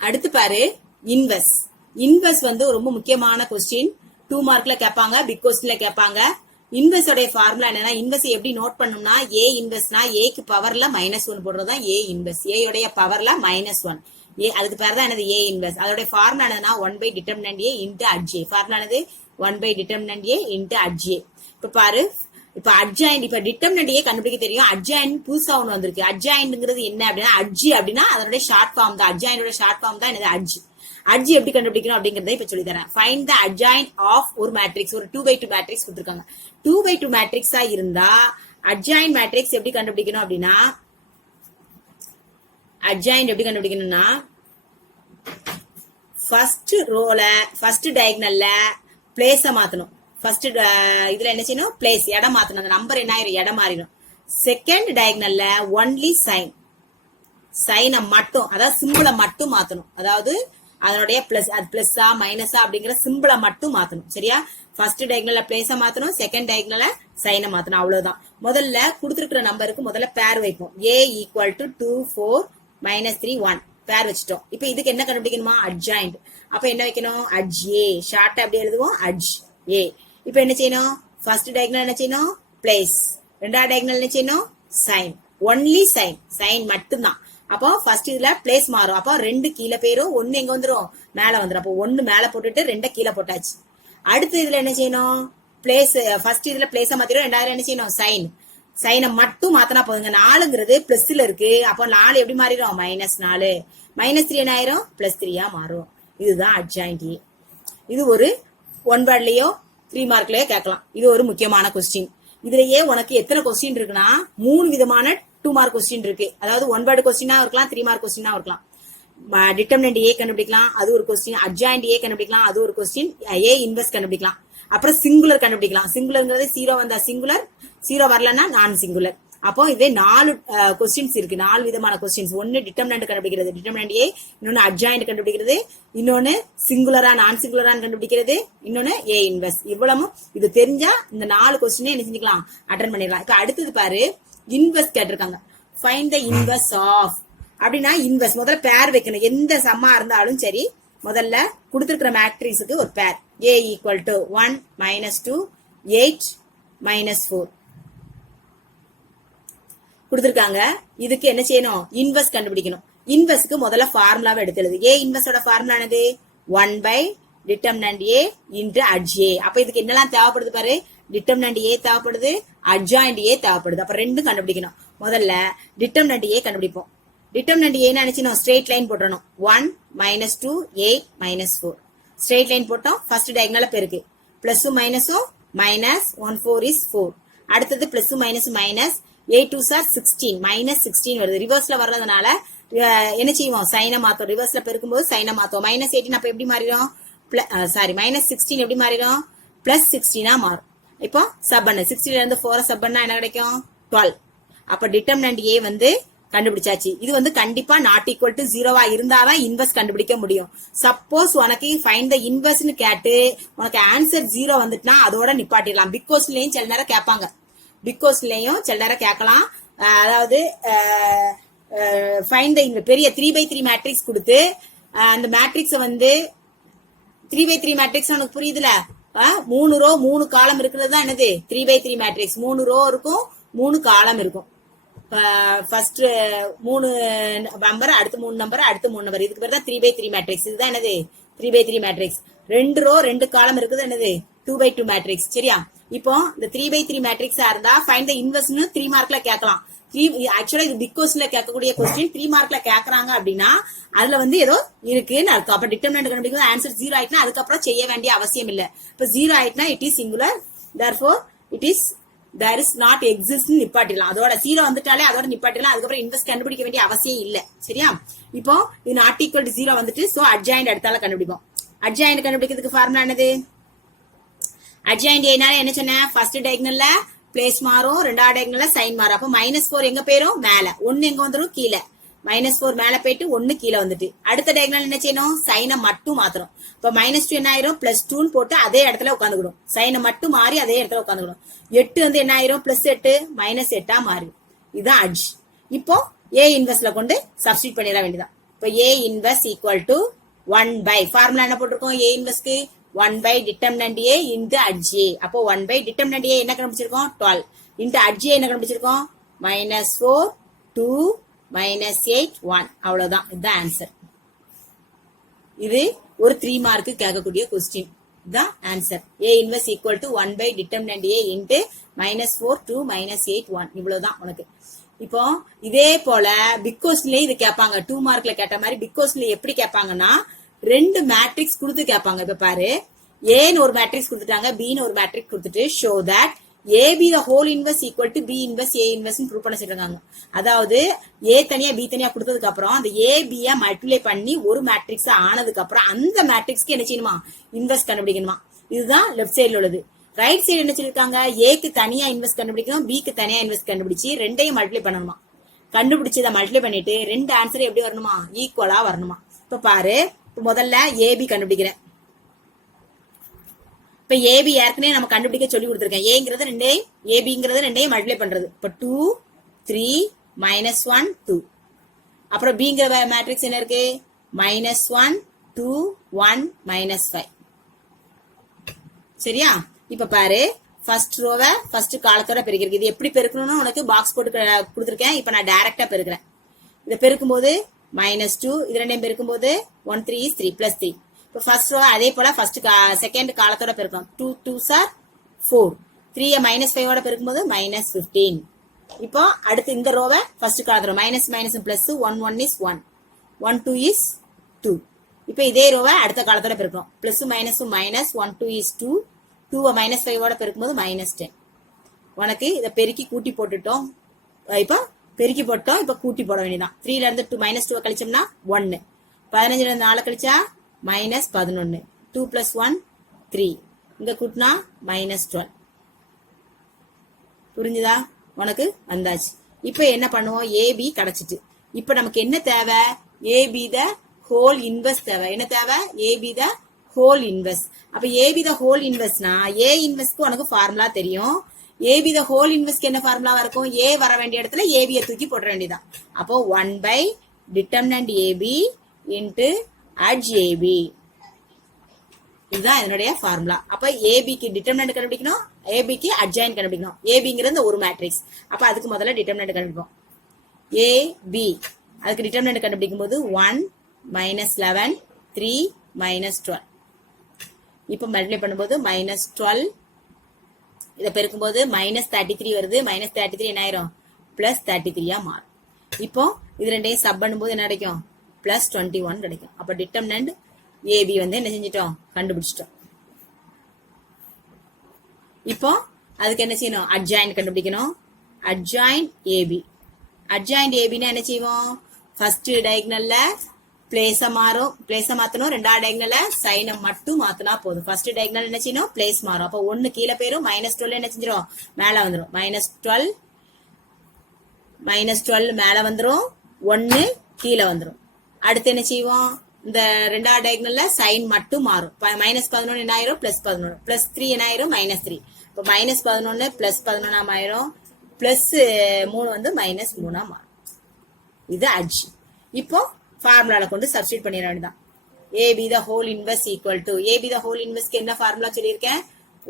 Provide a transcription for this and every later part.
அடுத்து பாரு inverse. Inverse வந்து ரொம்ப முக்கியமான கொஸ்டின். 2 மார்க்ல கேட்பாங்க, பிக் கொஸ்டின்ல கேட்பாங்க. இன்வெர்ஸ் உடைய ஃபார்முலா என்னன்னா, இன்வெர்ஸ் எப்படி நோட் பண்ணணும்னா, ஏ இன்வெர்ஸ்னா ஏக்கு பவர்ல -1 போடுறதுதான் ஏ இன்வெர்ஸ். ஏ உடைய பவர்ல -1. ஏ அதுக்கு பேர் தான் என்னது ஏ இன்வெர்ஸ். அதோட ஃபார்முலா என்னன்னா 1 டிட்டர்மினன்ட் ஏ இன்டு அட்ஜே. ஃபார்முலா என்னது 1 டிட்டர்மினன்ட் ஏ இன்டு அட்ஜே. இப்ப பாரு, இப்ப அட்ஜாயிண்ட், இப்ப டிட்டர்மினன்ட் ஏ கண்டுபிடிக்க தெரியும். அட்ஜாயிண்ட் புதுசா ஒண்ணு வந்திருக்கு. அட்ஜாயிண்ட்ங்கிறது என்ன அப்படின்னா, அட்ஜி அப்படின்னா அதோட ஷார்ட் ஃபார்ம் தான். அட்ஜாயிண்டோட ஷார்ட் ஃபார்ம் தான் என்னது அட்ஜ். அட்ஜி எப்படி கண்டுபிடிக்கணும் அப்படிங்கறத இப்ப சொல்லி தரேன். ஃபைண்ட் த அட்ஜாயிண்ட் ஆஃப் ஒரு மேட்ரிக்ஸ். ஒரு 2x2 மேட்ரிக்ஸ் கொடுத்திருக்காங்க. 2x2 மேட்ரிக்ஸா இருந்தா அட்ஜாயிண்ட் மேட்ரிக்ஸ் எப்படி கண்டுபிடிக்கணும் அப்படின்னா, அட்ஜாயிண்ட் எப்படி கண்டுபிடிக்கணும்னா, ஃபர்ஸ்ட் ரோல ஃபர்ஸ்ட் டயகனல்ல பிளேஸ மாத்தணும். ஃபர்ஸ்ட் இதுல என்ன செய்யணும், பிளேஸ் இடம் மாத்தணும். அந்த நம்பர் என்ன ஆயிரும், இடம் மாறிடும். செகண்ட் டயகனல்ல ஒன்லி சைன், சைனை மட்டும், அதாவது சிம்பிளை மட்டும் மாத்தணும். அதாவது அதனுடைய பிளஸ், அது பிளஸ்ஸா மைனஸா அப்படிங்கிற சிம்பிளை மட்டும் மாத்தணும். சரியா? ஃபர்ஸ்ட் டயகனல்ல பிளேஸ மாத்தணும், செகண்ட் டயகனல்ல சைனை மாத்தணும். அவ்வளவுதான். முதல்ல கொடுத்துருக்கிற நம்பருக்கு முதல்ல பேர் வைப்போம். a = 2 4 -3 1 பேர் வச்சுட்டோம். இப்ப இதுக்கு என்ன கண்டுபிடிக்கணுமா, அட்ஜாயிண்ட். அப்ப என்ன வைக்கணும், அட்ஜ் ஏ. ஷார்ட்டா எப்படி எழுதுவோம், அட்ஜ் ஏ. இப்ப என்ன செய்யணும், ஃபர்ஸ்ட் டயகனல் என்ன செய்யணும், பிளேஸ். ரெண்டாவது டயகனல் என்ன செய்யணும், சைன். ஒன்லி சைன், சைன் மட்டும்தான். அப்போ ஃபர்ஸ்ட் இதுல பிளேஸ் மாறும். அப்போ 2 கீழே போயிரும், 1 எங்க வந்துரும், மேல வந்துரும். அப்போ 1 மேல போட்டுட்டு 2 கீழே போட்டாச்சு. அடுத்து இதுல என்ன செய்யணும், பிளேஸ். ஃபர்ஸ்ட் இதுல பிளேஸ மாத்திரும், ரெண்டாவது என்ன செய்யணும், சைன். சைனை மட்டும் மாத்தினா போதுங்க. 4ங்கிறது பிளஸ்ல இருக்கு. அப்போ 4 எப்படி மாறிடும், -4. -3 என்ன ஆயிரும், +3 மாறும். இதுதான் அட்ஜாயிண்ட் ஏ. இது ஒரு 1 வேர்ட்லயோ 3 மார்க்லயோ கேட்கலாம். இது ஒரு முக்கியமான கொஸ்டின். இதுலயே உனக்கு எத்தனை கொஸ்டின் இருக்குன்னா, 3 விதமான 2 மார்க் கொஸ்டின் இருக்கு. அதாவது 1 வேர்டு கொஸ்டினா இருக்கலாம், 3 மார்க் கொஸ்டினா இருக்கலாம். டிட்டர்மினன்ட் ஏ கண்டுபிடிக்கலாம், அது ஒரு கொஸ்டின். அட்ஜாயிண்ட் ஏ கண்டுபிடிக்கலாம், அது ஒரு கொஸ்டின். ஏ இன்வெர்ஸ் கண்டுபிடிக்கலாம். அப்புறம் சிங்குலர் கண்டுபிடிக்கலாம். சிங்குலர்ங்கிறது 0 வந்தா சிங்குலர், 0 வரலன்னா நான் சிங்குலர். அப்போ இதே 4 கொஸ்டின்ஸ் இருக்கு. 4 விதமான கொஸ்டின்ஸ். ஒன்னு டிட்டர்மினன்ட் கண்டுபிடிக்கிறது, டிட்டர்மினன்ட் ஏ. இன்னொன்னு அட்ஜாயிண்ட் கண்டுபிடிக்கிறது, இன்னொன்னு சிங்குலரா நான் சிங்குலரான்னு கண்டுபிடிக்கிறது, இன்னொன்னு ஏ இன்வெர்ஸ். இவ்வளவும் இது தெரிஞ்சா இந்த 4 கொஸ்டினே என்ன செஞ்சுக்கலாம், அட்டன் பண்ணிடலாம். இப்ப அடுத்தது பாரு, இன்வெர்ஸ் கேட்டிருக்காங்க. ஃபைண்ட் த இன்வெர்ஸ் ஆஃப் அப்படின்னா, இன்வெர்ஸ் முதல்ல பேர் வைக்கணும். எந்த சம்மா இருந்தாலும் சரி, முதல்ல கொடுத்திருக்கிற மேட்ரிக்ஸுக்கு ஒரு பேர். a = 1 -2 8 -4 கொடுத்திருக்காங்க. இதுக்கு என்ன செய்யணும், இன்வெர்ஸ் கண்டுபிடிக்கணும். இன்வெர்ஸ்க்கு முதல்ல ஃபார்முலாவை எடுத்து எழுது. ஏ இன்வெர்ஸோட ஃபார்முலா என்னது, 1 டிட்டர்மினன்ட் ஏ இன்டு அட்ஜ் ஏ. அப்ப இதுக்கு என்னெல்லாம் தேவைப்படுது பாரு, டிட்டர்மினன்ட் ஏ தேவைப்படுது, அட்ஜாயிண்ட் ஏ தேவைப்படுது. அப்ப ரெண்டும் கண்டுபிடிக்கணும். முதல்ல டிட்டர்மினன்ட் ஏ கண்டுபிடிப்போம். டிட்டர்மினன்ட் ஏ நினைச்சோம், ஸ்ட்ரெயிட் லைன் போட்டுறணும். 1 -2 8 -4 ஸ்ட்ரெயிட் லைன் போட்டோம். ஃபர்ஸ்ட் டயகனல்ல பெருக்கு, பிளஸும் மைனஸும் -1 4 is 4. அடுத்தது பிளஸும் மைனஸ் மைனஸ் 8 2s are 16 -16 வருது. ரிவர்ஸ்ல வர்றதுனால என்ன செய்வோம், சைனை மாத்தோம். ரிவர்ஸ்ல பெருக்கும்போது சைனை மாத்தோம். -18 அப்ப எப்படி மாறிடும், சாரி -16 எப்படி மாறிடும், +16 மாறும். இப்போ சப்பண்ணு 16 இருந்து 4 சப்பண்ணா என்ன கிடைக்கும், 12. அப்ப டிட்டர்மினன்ட் ஏ வந்து கண்டுபிடிச்சாச்சு. இது வந்து கண்டிப்பா ≠ 0 இருந்தாதான் இன்வெர்ஸ் கண்டுபிடிக்க முடியும். சப்போஸ் உனக்கு ஃபைண்ட் த இன்வெர்ஸ்னு கேட்டு உனக்கு ஆன்சர் 0 வந்துட்டுனா அதோட நிப்பாட்டிடலாம். பிகாஸ்லயும் சில நேரம் கேட்பாங்க, பிகாஸ்லயும் சில நேரம் கேட்கலாம். அதாவது ஃபைண்ட் த பெரிய 3x3 மேட்ரிக்ஸ் கொடுத்து அந்த மேட்ரிக்ஸ வந்து 3x3 மேட்ரிக்ஸ் உனக்கு புரியுதுல, 3 ரோ 3 காலம் இருக்கிறது தான் என்னது 3x3 மேட்ரிக்ஸ். 3 ரோ இருக்கும், 3 காலம் இருக்கும். ஃபர்ஸ்ட் 3 நம்பர், அடுத்து 3 நம்பர், அடுத்து 3 நம்பர். இதுக்கு பேர் தான் 3x3 மேட்ரிக்ஸ். இதுதான் என்னது 3x3 மேட்ரிக்ஸ். 2 ரோ 2 காலம் இருக்குது என்னது 2x2 மேட்ரிக்ஸ். சரியா? இப்போ இந்த 3x3 மேட்ரிக்ஸா இருந்தா ஃபைண்ட் த இன்வெர்ஸ்னு 3 மார்க்ல கேட்கலாம். ஆக்சுவலா இது பிக் கொஸ்டின்ல கேட்கக்கூடிய கொஸ்டின் 3 மார்க்ல கேக்குறாங்க அப்படின்னா அதுல வந்து ஏதோ இருக்குன்னு அர்த்தம். அப்ப டிட்டர்மினன்ட் கண்டுபிடிக்கும் ஆன்சர் 0 ஆயிட்டுனா அதுக்கப்புறம் செய்ய வேண்டிய அவசியம் இல்ல. இப்ப 0 ஆயிட்டுனா it is singular, therefore it is there is not exist நிப்பாட்டிடலாம். அதோட 0 வந்துட்டாலே அதோட நிப்பாட்டிடலாம். அதுக்கப்புறம் இன்வெர்ஸ் கண்டுபிடிக்க வேண்டிய அவசியம் இல்ல. சரியா? இப்போ இது ≠ 0 வந்துட்டு, சோ அட்ஜாயிண்ட் அடுத்தால கண்டுபிடிப்போம். அட்ஜாயிண்ட் கண்டுபிடிக்கிறதுக்கு ஃபார்முலா என்னது, அட்ஜாயிண்ட் ஏனால என்ன சொன்னேன், ஃபர்ஸ்ட் டயகனல்ல பிளேஸ் மாறும், ரெண்டாவது டயகனல்ல சைன் மாறும். அப்ப -4 எங்க போயிரும், மேல. 1 எங்க வந்துரும், கீழே. -4 மேல போயிட்டு 1 கீழே வந்துட்டு. அடுத்த டயகனல் என்ன செய்யணும், சைனை மட்டும் மாத்திரம். இப்ப -2 என்ன ஆயிரும், +2 போட்டு அதே இடத்துல உட்காந்துக்கணும். சைனை மட்டும் மாறி அதே இடத்துல உட்காந்துக்கணும். 8 வந்து என்ன ஆயிரும், +8 -8 மாறி. இதுதான் அட்ஜ். இப்போ ஏ இன்வெர்ஸ்ல கொண்டு சப்ஸ்டிட் பண்ணிட வேண்டியதான். இப்போ A inverse equal to 1 by formula என்ன போட்டிருக்கோம் ஏ இன்வெர்ஸ்க்கு 1 by determinant A into adj. அப்போ 1 பை டிட்டர்மினன்ட் ஏ என்ன கண்டுபிடிச்சிருக்கோம் 12 இன்டு அட்ஜே என்ன கண்டுபிடிச்சிருக்கோம் -4 2 -8 1. அவ்வளவுதான், இதுதான் ஆன்சர். இது ஒரு 3 மார்க்கு கேட்கக்கூடிய கொஸ்டின். இதுதான் answer. A inverse equal to 1 by determinant A into -4 2 -8 1. இவ்வளவுதான் உனக்கு. இப்போ இதே போல பிக் கொஸ்டின்லயே இது கேட்பாங்க. 2 மார்க்ல கேட்ட மாதிரி பிக் கொஸ்டின்ல எப்படி கேட்பாங்கன்னா 2 மேட்ரிக்ஸ் கொடுத்து கேட்பாங்க. இப்ப பாரு, ஏன்னு ஒரு மேட்ரிக்ஸ் கொடுத்துட்டாங்க, பின்னு ஒரு மேட்ரிக்ஸ் கொடுத்துட்டு show that AB the whole inverse equal to B inverse A inverse prove பண்ண சொல்லிருக்காங்க. அதாவது ஏ தனியா பி தனியா கொடுத்ததுக்கு அப்புறம் அந்த ஏபிய மல்டிப்ளை பண்ணி ஒரு மேட்ரிக்ஸ் ஆனதுக்கு அப்புறம் அந்த மேட்ரிக்ஸ்க்கு என்ன செய்யணுமா இன்வெர்ஸ் கண்டுபிடிக்கணுமா. இதுதான் லெஃப்ட் சைடுல உள்ளது. ரைட் சைடு என்ன சொல்லிருக்காங்க, ஏக்கு தனியா இன்வெஸ்ட் கண்டுபிடிக்கணும், பிக்கு தனியா இன்வெஸ்ட் கண்டுபிடிச்சு ரெண்டையும் மல்டிப்ளை பண்ணணுமா. கண்டுபிடிச்சதை மல்டிப்ளை பண்ணிட்டு ரெண்டு ஆன்சர் எப்படி வரணுமா ஈக்குவலா வரணுமா. இப்ப பாரு, முதல்ல ஏபி கண்டுபிடிக்கிறேன். இப்ப ஏபி ஏற்கனவே நம்ம கண்டுபிடிக்க சொல்லி கொடுத்துருக்கேன். ஏங்கிறது ரெண்டையும் ஏபிங்கிறது ரெண்டையும் மல்டிப்ளை பண்றது. இப்ப 2 3 -1 2. அப்புறம் பிங்கிற மேட்ரிக்ஸ் என்ன இருக்கு -1 2 1 -5. சரியா. இப்ப பாரு, ஃபர்ஸ்ட் ரோவை ஃபர்ஸ்ட் காலத்தோட பெருக்கிறது. இது எப்படி பெருக்கணும்னு உனக்கு பாக்ஸ் போட்டு கொடுத்துருக்கேன். இப்ப நான் டைரக்டா பெருக்கிறேன். இதை பெருக்கும் போது -2, இது ரெண்டையும் பெருக்கும் போது 1 3 is 3 +3. இப்போ ஃபர்ஸ்ட் ரோ அதே போல ஃபர்ஸ்ட் செகண்ட் காலத்தோட பெருக்கலாம். 2 2s are 4. 3 -5 பெருக்கும் போது -15. இப்போ அடுத்து இந்த ரோவை ஃபர்ஸ்ட் காலத்தோட மைனஸ் பிளஸ் 1 1 is 1 1 2 is 2. இப்போ இதே ரோவை அடுத்த காலத்தோட பெருக்கிறோம். பிளஸ் மைனஸ் மைனஸ் 1 2 is 2 2 -5 பெருக்கும் போது -10. உனக்கு இதை பெருக்கி கூட்டி போட்டுட்டோம். இப்போ பெருக்கி போட்டோம். இப்ப கூட்டி போட வேண்டியதான். 3ல இருந்து -2 கழிச்சோம்னா 1. 15ல இருந்து 4 கழிச்சா -11. 2 + 1 3. இங்க கூட்டினா -12. புரிஞ்சுதா உனக்கு வந்தாச்சு. இப்ப என்ன பண்ணுவோம், ஏபி கிடைச்சிட்டு. இப்ப நமக்கு என்ன தேவை, ஏபி த ஹோல் இன்வெர்ஸ் தேவை. என்ன தேவை, ஏபி த ஹோல் இன்வெர்ஸ். அப்ப ஏபி த ஹோல் இன்வெர்ஸ்னா ஏ இன்வெர்ஸ்க்கு உனக்கு ஃபார்முலா தெரியும். ஏபி த ஹோல் இன்வெர்ஸ்க்கு என்ன ஃபார்முலாவா இருக்கும், ஏ வர வேண்டிய இடத்துல ஏபியை தூக்கி போட வேண்டியதான். அப்போ 1 by determinant AB into adj AB. இதுதான் இதனுடைய ஃபார்முலா. அப்ப ஏபிக்கு டிட்டர்மினன்ட் கண்டுபிடிக்கணும், ஏபிக்கு அட்ஜாயின் கண்டுபிடிக்கணும். ஏபிங்கிறது ஒரு மேட்ரிக்ஸ். அப்ப அதுக்கு முதல்ல டிட்டர்மினன்ட் கண்டுபிடிப்போம். ஏபி அதுக்கு டிட்டர்மினன்ட் கண்டுபிடிக்கும் போது 1 -11 3 -12. இப்ப மல்டிப்ளை பண்ணும்போது -12. இதை பெருக்கும் போது -33 வருது. -33 என்ன ஆயிரும் +33 மாறும். இப்போ இது ரெண்டையும் சப் பண்ணும்போது என்ன கிடைக்கும், +21 கிடைக்கும். அப்ப டிட்டர்மினன்ட் ஏபி வந்து என்ன செஞ்சிட்டோம், கண்டுபிடிச்சிட்டோம். இப்போ அதுக்கு என்ன செய்யணும், அட்ஜாயின்ட் கண்டுபிடிக்கணும். Adjoint AB. அட்ஜாயின்ட் ஏபின்னா என்ன செய்வோம், ஃபர்ஸ்ட் டயகனல்ல பிளேஸ மாத்தணும். ரெண்டாவது டயகனல்ல சைனை மட்டும் மாத்தினா போதும். ஃபர்ஸ்ட் டயகனல் என்ன செய்யணும், பிளேஸ் மாறும். அப்போ 1 கீழே போயிரும். -12 என்ன செஞ்சிடும், மேல வந்துடும். -12 மேல வந்துடும். 1 கீழே வந்துடும். அடுத்து என்ன செய்வோம், இந்த ரெண்டாவது டயகனல்ல சைன் மட்டும் மாறும். -11 என்ன ஆயிரும், +11. +3 என்ன ஆயிரும், -3. இப்போ -11 +11 ஆயிரும். +3 வந்து -3 மாறும். இது அட்ஜ். இப்போ ஃபார்முலால கொண்டு சப்ஸ்டிட் பண்ணிட வேண்டியதான். AB the whole inverse equal to, AB the whole இன்வெர்ஸ்க்கு என்ன ஃபார்முலா சொல்லியிருக்கேன்,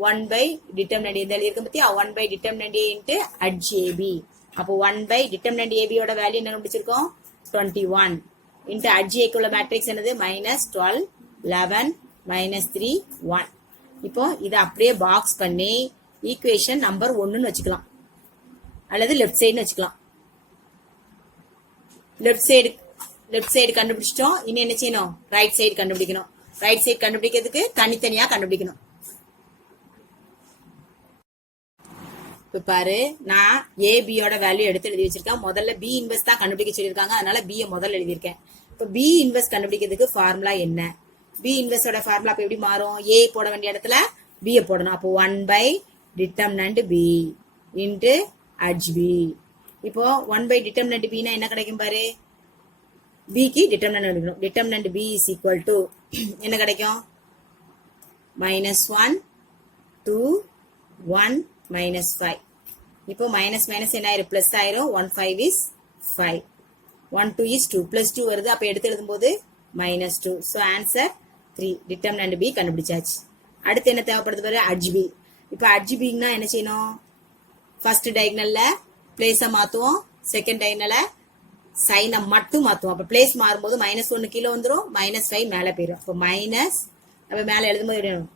1 பை டிட்டர்மினன்ட் இந்த எழுதியிருக்க பத்தி 1 by determinant A into adj AB. அப்போ 1 பை டிட்டர்மினன்ட் ஏபியோட வேல்யூ என்ன கண்டுபிடிச்சிருக்கோம், 21 இன்டு அட்ஜ் ஏக்கு உள்ள மேட்ரிக்ஸ் என்னது, -12 11 -3 1. இப்போ இதை அப்படியே பாக்ஸ் பண்ணி ஈக்குவேஷன் நம்பர் 1ன்னு வச்சுக்கலாம், அல்லது லெஃப்ட் சைடுன்னு வச்சுக்கலாம். லெஃப்ட் சைடு கண்டுபிடிச்சிட்டோம். இனி என்ன செய்யணும், ரைட் சைடு கண்டுபிடிக்கணும். ரைட் சைடு கண்டுபிடிக்கிறதுக்கு தனித்தனியா கண்டுபிடிக்கணும். இப்ப பாரு, நான் ஏபியோட வேல்யூ எடுத்து எழுதி வச்சிருக்கேன். முதல்ல பி இன்வெர்ஸ் தான் கண்டுபிடிக்க சொல்லியிருக்காங்க, அதனால பி முதல்ல எழுதியிருக்கேன். இப்ப பி இன்வெர்ஸ் கண்டுபிடிக்கிறதுக்கு ஃபார்முலா என்ன, பி இன்வெர்ஸோட ஃபார்முலா இப்ப எப்படி மாறும், ஏ போட வேண்டிய இடத்துல பி போடணும். அப்போ 1 by determinant B into adj B. இப்போ 1 பை டிட்டர்மினன்ட் பின்னா என்ன கிடைக்கும் பாரு, பிக்கு டிட்டர்மினன்ட் எடுக்கணும். Determinant B is equal to என்ன கிடைக்கும், -1 2 1 -5. இப்போ மைனஸ் என்ன ஆயிரும், பிளஸ் ஆயிரும். 1 5 is 5. 1 2 is 2 plus 2 வருது அப்ப எடுத்து எழுதும்போது -2 so answer 3 determinant B கண்டுபிடிச்சாச்சு அடுத்து என்ன தேவைப்படுது பாரு adj B இப்போ adj B னா என்ன செய்யணும் ஃபர்ஸ்ட் டயகனல்ல பிளேஸ மாத்துவோம் செகண்ட் டயகனல்ல சைனை மட்டும் மாத்துவோம் அப்ப பிளேஸ் மாறும்போது -1 கீழே வந்துரும் -5 மேல போயிடும் அப்ப மைனஸ் அப்ப மேல எழுதும்போது எப்படி வரும்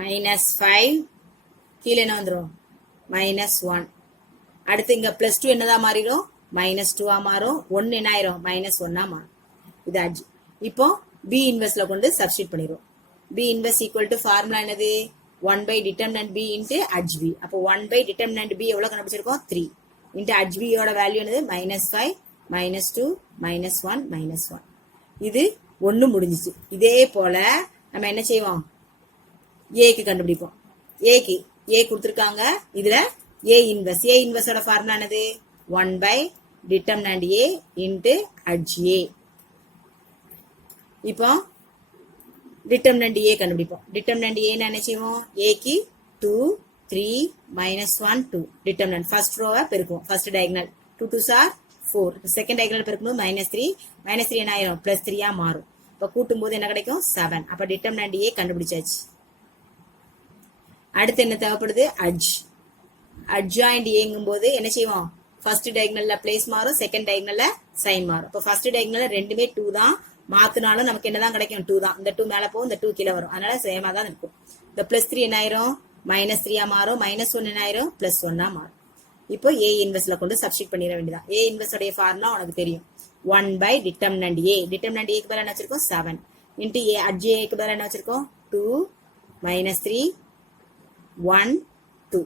-5 கீழே என்ன வந்துரும் -1 அடுத்து இங்க +2 என்னதான் மாறிடும் -2 மாறும் 1 என்ன ஆயிரும் -1 மாறும் இது அட்ஜ் இப்போ B இன்வெர்ஸ்ல கொண்டு சப்ஸ்டிட் பண்ணிடுவோம் B inverse equal to formula என்னது 1 by determinant B into adj B அப்போ 1 by determinant B எவ்வளவு கண்டுபிடிச்சிருக்கோம் 3 into adj B யோட வேல்யூ என்னது -5 -2 -1 -1 இது ஒண்ணு முடிஞ்சிச்சு இதே போல நம்ம என்ன செய்வோம் ஏக்கு கண்டுபிடிப்போம் ஏக்கு ஏ கொடுத்திருக்காங்க இதுல A இன்வெர்ஸ் ஓட ஃபார்முலா என்னது 1 by determinant A into adj A இப்போ determinant A கண்டுபிடிப்போம் determinant A என்ன செய்வோம் A க்கு 2 3 -1 2 determinant first row பெருக்குவோம் first diagonal 2 2s are 4 second diagonal பெருக்கும்போது -3 என்ன ஆயிரும் +3 ஆ மாறும் அப்ப கூட்டும்போது என்ன கிடைக்கும் 7 அப்ப determinant A கண்டுபிடிச்சாச்சு அடுத்து என்ன தேவைப்படுது adjoint Aங்கும்போது என்ன செய்வோம் ஃபர்ஸ்ட் டயகனல்ல பிளேஸ் மாறும் செகண்ட் டயகனல்ல சைன் மாறும் அப்ப ஃபர்ஸ்ட் டயகனல்ல ரெண்டுமே 2 தான் மாத்துனாலும் நமக்கு என்னதான் கிடைக்கும் 2 தான் இந்த 2 மேல போகும் இந்த 2 கீழே வரும் அதனால சேமா தான் இருக்கும் இந்த +3 என்ன ஆயிரும் -3 ஆ மாறும் -1 என்ன ஆயிரும் +1 ஆ மாறும் இப்போ A இன்வெர்ஸ்ல கொண்டு சப்ஸ்டிட் பண்ணிர வேண்டியதா A இன்வெர்ஸ் உடைய ஃபார்முலா உனக்கு தெரியும் 1 by determinant A determinant A க்கு பதிலா என்ன வச்சிருக்கோம் 7 into A adj A க்கு பதிலா என்ன வச்சிருக்கோம் 2 -3 1 2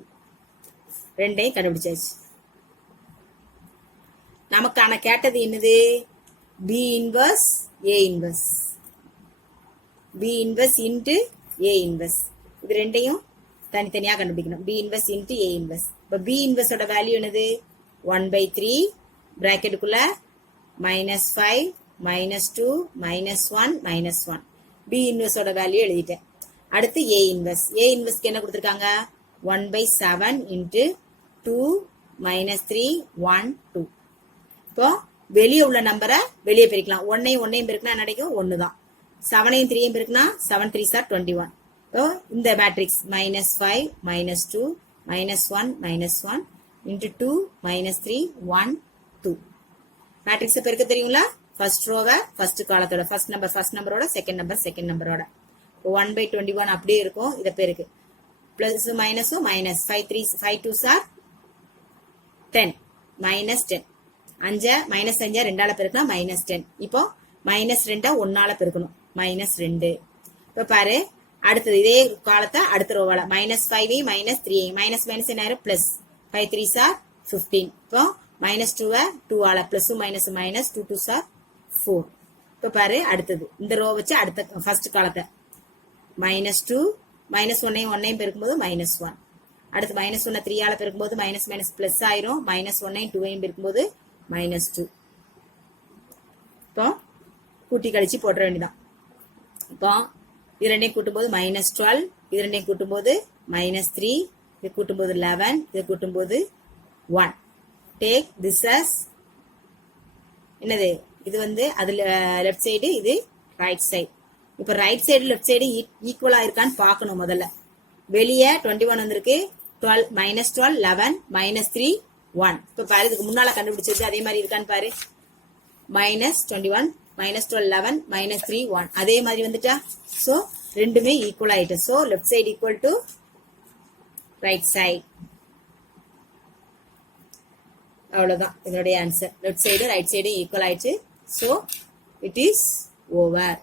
ரெண்டையும் கண்டுபிடிச்சாச்சு நமக்கான கேட்டது என்னது B inverse A inverse B inverse into A inverse இது ரெண்டையும் தனித்தனியா கண்டுபிடிக்கணும் B inverse into A inverse இப்ப B இன்வெர்ஸ் ஓட வேல்யூ என்னது 1/3 பிராக்கெட்டுக்குள்ள -5 -2 -1 -1 B இன்வெர்ஸ் ஓட வேல்யூ எழுதிட்டேன் அடுத்து A இன்வெர்ஸ்க்கு என்ன கொடுத்திருக்காங்க 1/7 into 2 -3 1 2 இப்போ வெளியே உள்ள நம்பரை வெளியே பெருக்கலாம் 1 பெருக்கினா என்ன கிடைக்கும் 1 தான் 7 3 பெருக்கினா 7 3s are 21 இப்போ இந்த மேட்ரிக்ஸ் -5 -2 -1 -1 into 2 -3 1 2 மேட்ரிக்ஸ் பெருக்க தெரியுங்களா ஃபர்ஸ்ட் ரோவை ஃபர்ஸ்ட் காலத்தோட ஃபர்ஸ்ட் நம்பரோட செகண்ட் நம்பரோட 1/21 அப்படியே இருக்கும் இத பெருக்கு பிளஸ் மைனஸும் -5 2s are 10 -10 5 ரெண்டால பெருக்கினா -10 இப்போ -2 1ஆல பெருக்கணும் -2 இப்ப பாரு அடுத்தது இதே காலத்தை அடுத்த ரோவால -5 -3 மைனஸ் என்ன ஆயிரும் பிளஸ் 5 3s are 15 இப்போ -2 2 ஆல பிளஸ் மைனஸ் -2 2s are 4 இப்ப பாரு அடுத்தது இந்த ரோ வச்சு அடுத்த ஃபர்ஸ்ட் காலத்தை -2 -1 பெருக்கும்போது -1 அடுத்து -1 3 ஆல பெருக்கும்போது மைனஸ் பிளஸ் ஆயிரும் -1 2 பெருக்கும்போது -2 இப்போ கூட்டி கழிச்சு போட வேண்டியதான் இப்போ இது ரெண்டையும் கூட்டும்போது -12 இது ரெண்டையும் கூட்டும்போது -3 இது கூட்டும்போது 11 இது கூட்டும்போது 1 டேக் திஸ் as என்னது இது வந்து அதுல லெஃப்ட் சைடு இது ரைட் சைடு இப்ப ரைட் சைடு லெஃப்ட் சைடு ஈக்குவலா இருக்கான்னு பார்க்கணும் முதல்ல வெளியே 21 வந்திருக்கு 12 11 -3 1 இப்ப பாரு இதுக்கு முன்னால கண்டுபிடிச்சது அதே மாதிரி இருக்கான்னு பாரு -21 -12 11 -3 1 அதே மாதிரி வந்துட்டா சோ ரெண்டுமே ஈக்குவல் ஆயிட்டு so left side equal to right side அவ்வளவுதான் இதோட answer left side right side equal ஆயிடுச்சு சோ இட் இஸ் ஓவர்